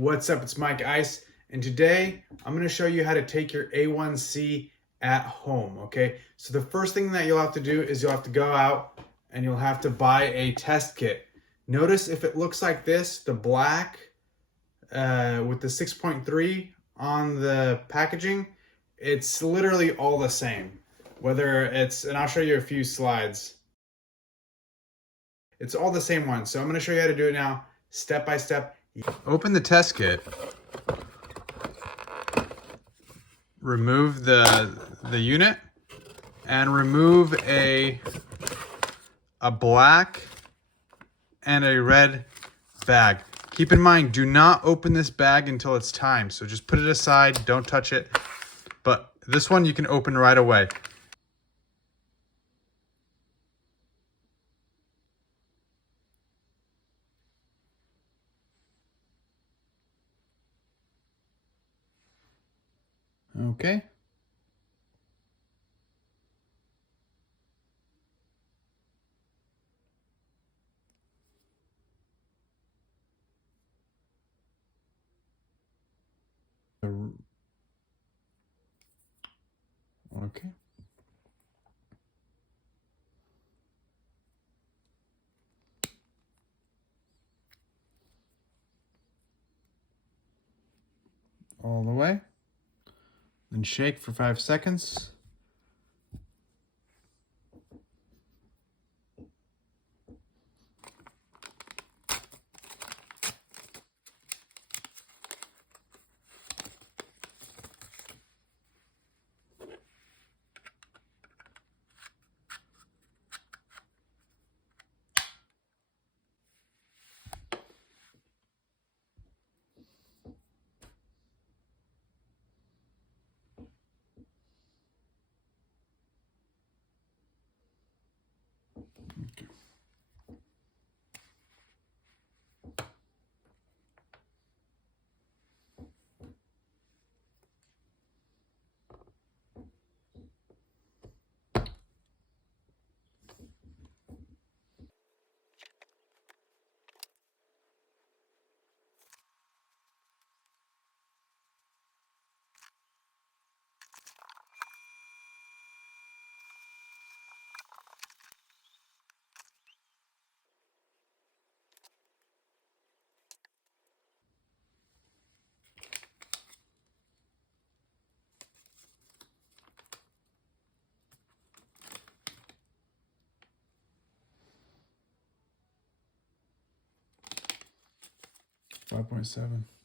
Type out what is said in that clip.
What's up? It's Mike Icee, and today I'm going to show you how to take your A1C at home, okay? So the first thing that you'll have to do is you'll have to go out and you'll have to buy a test kit. Notice if it looks like this, the black with the 6.3 on the packaging, it's literally all the same. Whether it's, and I'll show you a few slides. It's all the same one. So I'm going to show you how to do it now, step by step. Open the test kit. Remove the unit and remove a black and a red bag. Keep in mind, do not open this bag until it's time. So just put it aside, don't touch it. But this one you can open right away. Okay. Okay. All the way. Then shake for 5 seconds. Okay. $5.7.